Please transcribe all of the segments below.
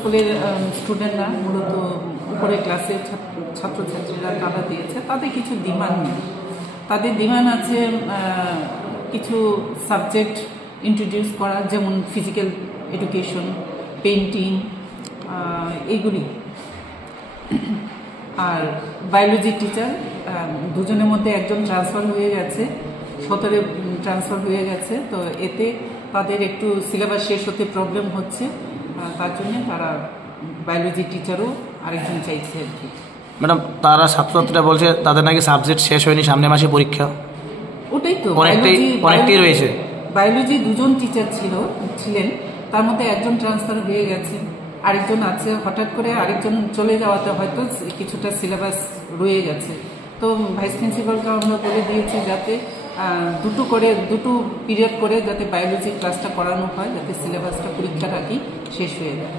স্কুলের স্টুডেন্টরা মূলত উপরের ক্লাসের ছাত্রছাত্রীরা তারা দিয়েছে, তাদের কিছু ডিমান্ড নেই। তাদের ডিমান্ড আছে কিছু সাবজেক্ট ইন্ট্রোডিউস করা, যেমন ফিজিক্যাল এডুকেশন, পেন্টিং, এইগুলি। আর বায়োলজি টিচার দুজনের মধ্যে একজন ট্রান্সফার হয়ে গেছে, 17 ট্রান্সফার হয়ে গেছে। তো এতে তাদের একটু সিলেবাস শেষ হতে প্রবলেম হচ্ছে, তার জন্য তারা বায়োলজি টিচারও আরেকজন চাইছে আর কি। ম্যাডাম, তারা ছাত্রছাত্রীরা বলছে তাদের নাকি সাবজেক্ট শেষ হয়নি, সামনে মাসে পরীক্ষা। ওটাই তো, অনেকটাই রয়েছে। বায়োলজি দুজন টিচার ছিলেন, তার মধ্যে একজন ট্রান্সফার হয়ে গেছে, আরেকজন আছে। হঠাৎ করে আরেকজন চলে যাওয়াতে হয়তো কিছুটা সিলেবাস রয়ে গেছে। তো ভাইস প্রিন্সিপালকে আমরা বলে দিয়েছি যাতে দুটো পিরিয়ড করে যাতে বায়োলজি ক্লাসটা করানো হয়, যাতে সিলেবাসটা পরীক্ষার আগেই শেষ হয়ে যায়।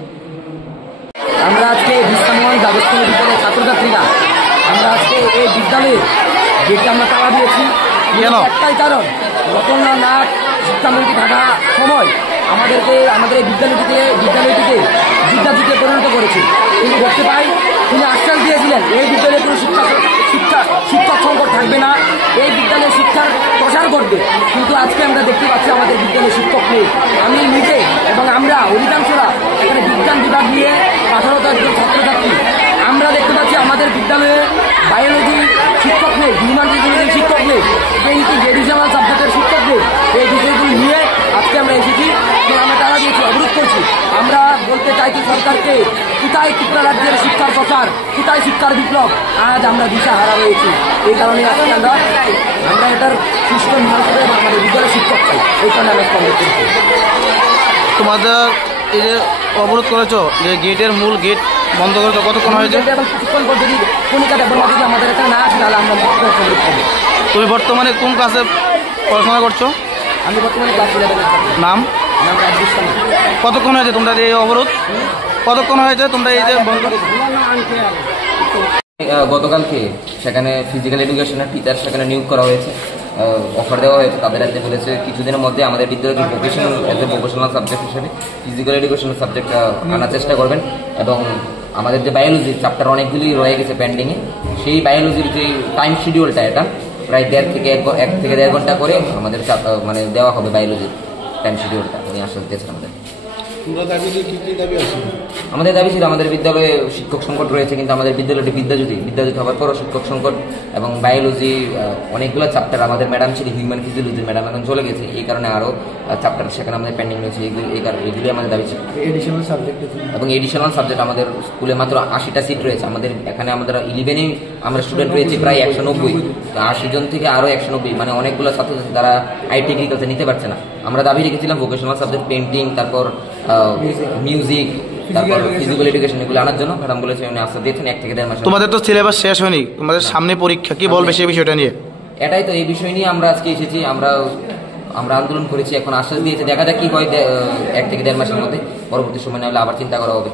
আমরা আজকে বিশ্রামগঞ্জ দ্বাদশ বিদ্যালয়ের ছাত্রছাত্রীরা আমরা আজকে এই বিদ্যালয়ে যেটি আমরা তাড়া দিয়েছি, একটাই কারণ, রতননাথ শিক্ষামন্ত্রী থাকা সময় আমাদেরকে আমাদের এই বিদ্যালয়টিকে বিদ্যাপীঠে পরিণত করেছে। কিন্তু দেখতে পাই তিনি আশ্বাস দিয়েছিলেন এই বিদ্যালয়ে কোনো শিক্ষক সংকট থাকবে না, এই বিদ্যালয়ে শিক্ষার প্রসার করবে। কিন্তু আজকে আমরা দেখতে পাচ্ছি আমাদের বিদ্যালয়ে শিক্ষক নেই। আমি নিজে এবং আমরা অধিকাংশরা এখানে বিজ্ঞান বিভাগ নিয়ে 18 একজন ছাত্রছাত্রী, আমরা দেখতে পাচ্ছি আমাদের বিদ্যালয়ে বায়োলজি শিক্ষক নেই, হিউম্যান রিসোর্সের শিক্ষক নেই, পেন্টিং এডিশনাল সাবজেক্টের শিক্ষক নেই। এই বিষয়গুলি নিয়ে আজকে আমরা এসেছি, আমরা তারা দিয়েছি, অবরোধ করছি। আমরা বলতে চাইছি সরকারকে, কোথায় ত্রিপুরা রাজ্যের শিক্ষার প্রচার, কোথায় শিক্ষার বিপ্লব? আজ আমরা দিশাহারা রয়েছি। এই কারণে আজকে আমরা এটার সুষ্ঠু নির্মাণ করে এবং আমাদের বিদ্যালয়ের শিক্ষক চাই, এই কারণে আমরা স্পন্দ করছি। তোমাদের এই যে অবরোধ করেছো, যে গেটের মূল গেট বন্ধ করেছো, কতক্ষণ হয়েছে? এবং কিছুক্ষণ পর যদি কণিকাটা বন্ধ যদি আমাদের এখানে না আসে তাহলে আমরা অবরোধ করবো। তুমি বর্তমানে কোন ক্লাসে পড়াশোনা করছো? আমি বর্তমানে ক্লাস 11 নাম? কতক্ষণ হয়েছে তোমরা এই অবরোধ? কতক্ষণ হয়েছে তোমরা এই যে বন্ধ? গতকালকে সেখানে ফিজিক্যাল এডুকেশনের টিচার সেখানে নিয়োগ করা হয়েছে, অফার দেওয়া হয়েছে। তাদের হাতে বলেছে কিছুদিনের মধ্যে আমাদের বিদ্যালয়ে ভোকেশনাল সাবজেক্ট হিসেবে ফিজিক্যাল এডুকেশনাল সাবজেক্ট আনার চেষ্টা করবেন। এবং আমাদের যে বায়োলজির চ্যাপ্টার অনেকগুলি রয়ে গেছে পেন্ডিংয়ে, সেই বায়োলজির যে টাইম শিডিউলটা এটা প্রায় 1 থেকে 1.5 ঘন্টা করে আমাদের মানে দেওয়া হবে বায়োলজির টাইম শিডিউলটা। উনি আশ্বাস দিয়েছেন আমাদের। আমাদের দাবি ছিল আমাদের বিদ্যালয়ে শিক্ষক সংকট রয়েছে, কিন্তু আমাদের বিদ্যালয়টি বিদ্যাজ্যোতি হওয়ার পরও শিক্ষক সংকট এবং বায়োলজি অনেকগুলো চ্যাপ্টার আমাদের ম্যাডাম ছিল, হিউম্যান ফিজিওলজির ম্যাডাম এখন চলে গেছে, এই কারণে আরও চ্যাপ্টার সেখানে আমাদের পেন্ডিং রয়েছে। এগুলি আমাদের দাবি ছিল। এবং এডিশনাল সাবজেক্ট আমাদের স্কুলে মাত্র 80টা সিট রয়েছে। আমাদের এখানে আমাদের 11-এ আমরা স্টুডেন্ট রয়েছে প্রায় 190, 80 জন থেকে আরও 190, মানে অনেকগুলো ছাত্রছাত্রী তারা আইটি এগ্রিকালচার নিতে পারছে না। আমরা দাবি রেখেছিলাম ভোকেশনাল সাবজেক্ট পেন্টিং, তারপর মিউজিক, তারপর ফিজিক্যাল এডুকেশন এগুলো আনার জন্য। ম্যাডাম বলেছে উনি আশ্বাস দিয়েছেন 1 থেকে 1.5 মাস। তোমাদের তো সিলেবাস শেষ হয়নি, তোমাদের সামনে পরীক্ষা, কি বলবে সেই বিষয়টা নিয়ে? এটাই তো, এই বিষয় নিয়ে আমরা আজকে এসেছি। আমরা আন্দোলন করেছি, এখন আশ্বাস দিয়েছে, দেখা যাক কি হয় 1 থেকে 1.5 মাসের মধ্যে। পরবর্তী সময় না হলে আবার চিন্তা করা হবে।